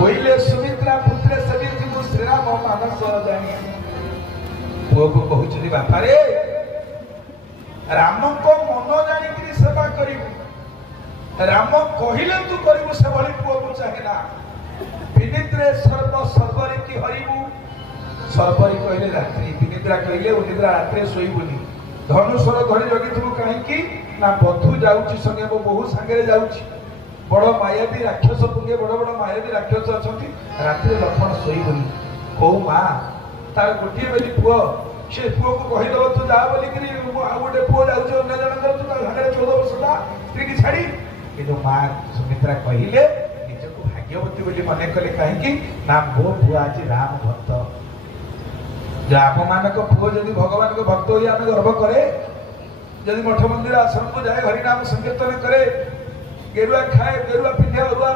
होइले सुमित्रा पुत्र समेत मु श्रीराम मानस जानी पुओ को कहउछली बापा रे राम को मन जानी कि सेवा करिबु राम कहिले तू करिबु से भली पुओ को चाहेना विनिद्रे सर्व सर्वरे की हरिबु सर्वरी कहले रात्रि विनिद्रा कहले उनिद्रा रात्रि सोइबुनी धनुषर धरी जगिथु काहेकि ना बधु जाउची संगे मो बहु संगे जाउची बड़ मायावी राक्षस पुंगे बड़ बड़ मायावी राक्षस अछंती रात्रि लक्ष्मण सोइबुनी को मां तार गोटिए बेली पुओ से पुओ को कहि दो तू जा बोली कि आ गोटे पुओ जाउची अन्य जनकर तू ता घरे 14 वर्षला स्त्री की छाड़ी किंतु मां सुमित्रा कहिले निजको भाग्यवती बोली मने कले काहेकि ना मो पुओ आज राम भक्त आप मानक पुओ जदि भगवान को भक्त होई आमे गर्व करे जदि मठ मंदिर आश्रम को जाए हरि नाम संकीर्तन करे गेरुआ खाए गेरुआ पिंधे अरुआ